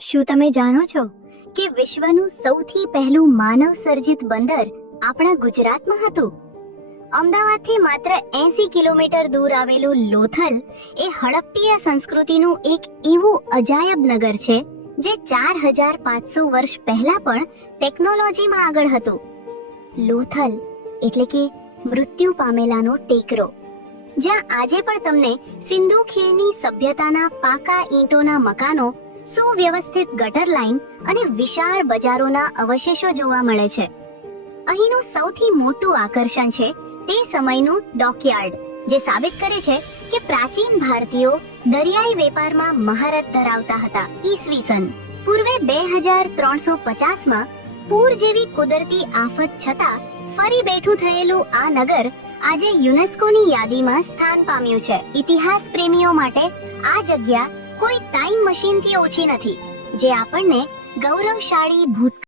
શું તમે જાણો છો કે વિશ્વનું સૌથી પહેલું માનવ સર્જિત બંદર આપણા ગુજરાતમાં હતું? અમદાવાદથી માત્ર 80 કિલોમીટર દૂર આવેલું લોથલ એ હડપ્પીય સંસ્કૃતિનું એક એવું અજાયબ નગર છે જે 4500 વર્ષ પહેલા પણ ટેકનોલોજીમાં આગળ હતું. લોથલ એટલે કે મૃત્યુ પામેલાનો ટેકરો, જ્યાં આજે પણ તમને સિંધુ ખીણની સભ્યતાના પાકા ઈંટોના મકાનો, સુવ્યવસ્થિત ગટર લાઈન અને વિશાળ બજારોના અવશેષો જોવા મળે છે. અહીંનું સૌથી મોટું આકર્ષણ છે તે સમયનું ડોકયાર્ડ, જે સાબિત કરે છે કે પ્રાચીન ભારતીયો દરિયાઈ વેપારમાં મહારત ધરાવતા હતા. ઈસવીસન પૂર્વે 2350માં પૂર જેવી કુદરતી આફત છતાં ફરી બેઠું થયેલું આ નગર આજે યુનેસ્કોની યાદીમાં સ્થાન પામ્યું છે. ઇતિહાસ પ્રેમીઓ માટે આ જગ્યા કોઈ ટાઈમ મશીનથી ઓછી નથી, જે આપણને ગૌરવશાળી ભૂત